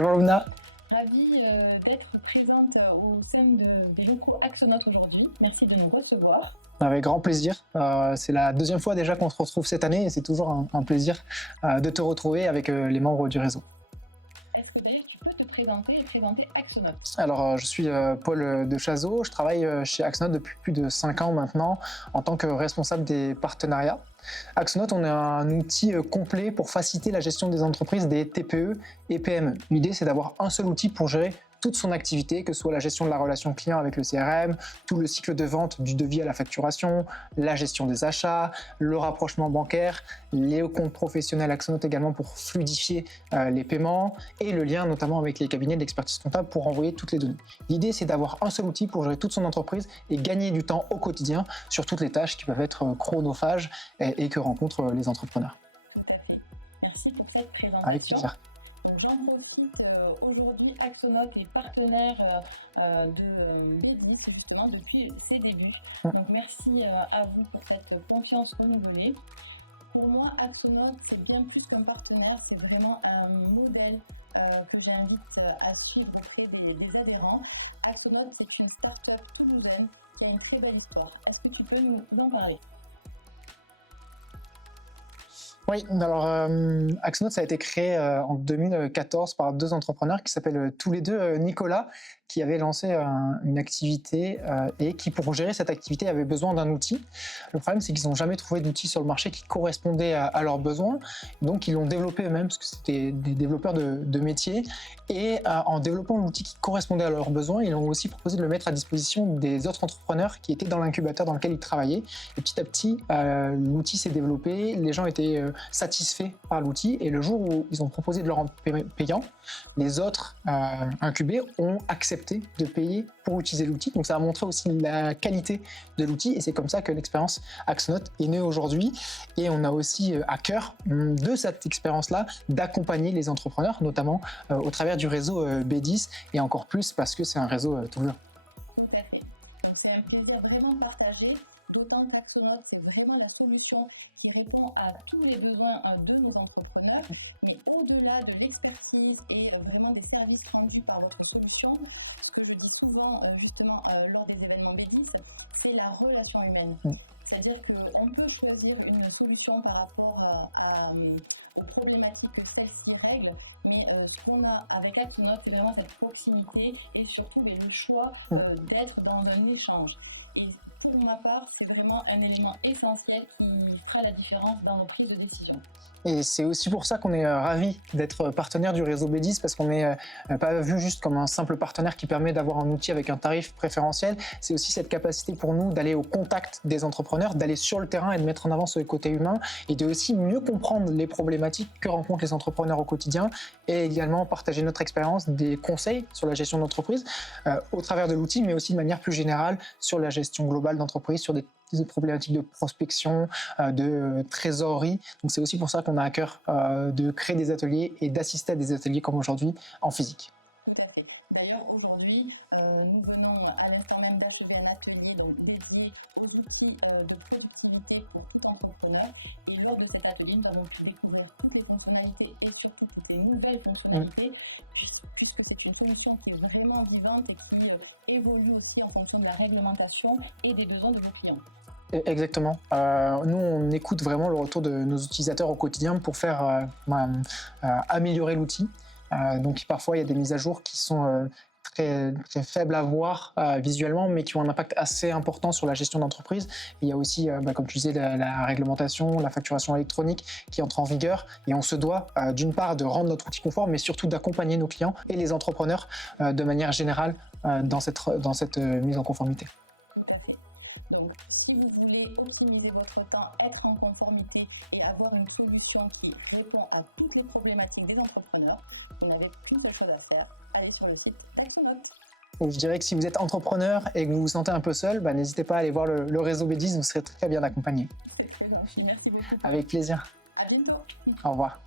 Bonjour Luna. Ravie d'être présente au sein des locaux Axonote aujourd'hui. Merci de nous recevoir. Avec grand plaisir. C'est la deuxième fois déjà qu'on se retrouve cette année et c'est toujours un plaisir de te retrouver avec les membres du réseau. Est-ce que d'ailleurs tu peux te présenter et présenter Axonote? Alors, je suis Paul de Chazot. Je travaille chez Axonote depuis plus de 5 ans maintenant en tant que responsable des partenariats. Axonote, on est un outil complet pour faciliter la gestion des entreprises, des TPE et PME. L'idée, c'est d'avoir un seul outil pour gérer toute son activité, que ce soit la gestion de la relation client avec le CRM, tout le cycle de vente du devis à la facturation, la gestion des achats, le rapprochement bancaire, les comptes professionnels Axonote également pour fluidifier les paiements et le lien notamment avec les cabinets d'expertise comptable pour envoyer toutes les données. L'idée, c'est d'avoir un seul outil pour gérer toute son entreprise et gagner du temps au quotidien sur toutes les tâches qui peuvent être chronophages et que rencontrent les entrepreneurs. Tout à fait. Merci pour cette Avec présentation. plaisir. J'en profite aujourd'hui, Axonote est partenaire de Bedis justement depuis ses débuts. Donc merci à vous pour cette confiance renouvelée. Pour moi, Axonote, c'est bien plus qu'un partenaire, c'est vraiment un modèle que j'invite à suivre auprès des adhérents. Axonote, c'est une start-up tout nouvelle, c'est une très belle histoire. Est-ce que tu peux nous en parler? Oui, alors Axonote, ça a été créé en 2014 par deux entrepreneurs qui s'appellent tous les deux Nicolas, qui avaient lancé une activité et qui, pour gérer cette activité, avaient besoin d'un outil. Le problème, c'est qu'ils n'ont jamais trouvé d'outil sur le marché qui correspondait à leurs besoins. Donc, ils l'ont développé eux-mêmes, parce que c'était des développeurs de métiers. Et en développant l'outil qui correspondait à leurs besoins, ils ont aussi proposé de le mettre à disposition des autres entrepreneurs qui étaient dans l'incubateur dans lequel ils travaillaient. Et petit à petit, l'outil s'est développé, les gens étaient satisfaits par l'outil. Et le jour où ils ont proposé de le rendre payant, les autres incubés ont accepté de payer pour utiliser l'outil. Donc ça a montré aussi la qualité de l'outil et c'est comme ça que l'expérience Axonote est née aujourd'hui. Et on a aussi à cœur de cette expérience-là d'accompagner les entrepreneurs, notamment au travers du réseau B10 et encore plus parce que c'est un réseau tout blanc. Tout à fait. Donc c'est un plaisir vraiment de partager. D'autant qu'Axonote, c'est vraiment la solution qui répond à tous les besoins de nos entrepreneurs. Mais au-delà de l'expertise et vraiment des services rendus par votre solution, ce que je dis souvent justement lors des événements Bélis, c'est la relation humaine. C'est-à-dire qu'on peut choisir une solution par rapport aux problématiques ou tests et règles, mais ce qu'on a avec Axonote, c'est vraiment cette proximité et surtout le choix d'être dans un échange. Et pour ma part, c'est vraiment un élément essentiel qui fera la différence dans nos prises de décision. Et c'est aussi pour ça qu'on est ravis d'être partenaire du réseau B10 parce qu'on n'est pas vu juste comme un simple partenaire qui permet d'avoir un outil avec un tarif préférentiel. C'est aussi cette capacité pour nous d'aller au contact des entrepreneurs, d'aller sur le terrain et de mettre en avant ce côté humain et de aussi mieux comprendre les problématiques que rencontrent les entrepreneurs au quotidien et également partager notre expérience, des conseils sur la gestion d'entreprise au travers de l'outil, mais aussi de manière plus générale sur la gestion globale d'entreprise, sur des problématiques de prospection, de trésorerie. Donc c'est aussi pour ça qu'on a à cœur de créer des ateliers et d'assister à des ateliers comme aujourd'hui en physique. Tout à fait. D'ailleurs, aujourd'hui, nous venons à l'instant même d'achever un atelier dédié aux outils de productivité pour tout entrepreneur. Et lors de cet atelier, nous avons pu découvrir toutes les fonctionnalités et surtout toutes les nouvelles fonctionnalités, puisque c'est une solution qui est vraiment vivante et qui évolue aussi en fonction de la réglementation et des besoins de nos clients. Exactement. Nous, on écoute vraiment le retour de nos utilisateurs au quotidien pour faire améliorer l'outil. Donc parfois, il y a des mises à jour qui sont très, très faibles à voir visuellement, mais qui ont un impact assez important sur la gestion d'entreprise. Il y a aussi, comme tu disais, la réglementation, la facturation électronique qui entre en vigueur. Et on se doit, d'une part, de rendre notre outil conforme, mais surtout d'accompagner nos clients et les entrepreneurs de manière générale dans cette mise en conformité. Tout à fait. Donc, si vous voulez optimiser votre temps, être en conformité et avoir une solution qui répond à toutes les problématiques des entrepreneurs, vous n'avez qu'une seule chose à faire, allez sur le site Axonote. Et je dirais que si vous êtes entrepreneur et que vous vous sentez un peu seul, n'hésitez pas à aller voir le réseau B10, vous serez très bien accompagné. C'est très gentil, merci beaucoup. Avec plaisir. À bientôt. Au revoir.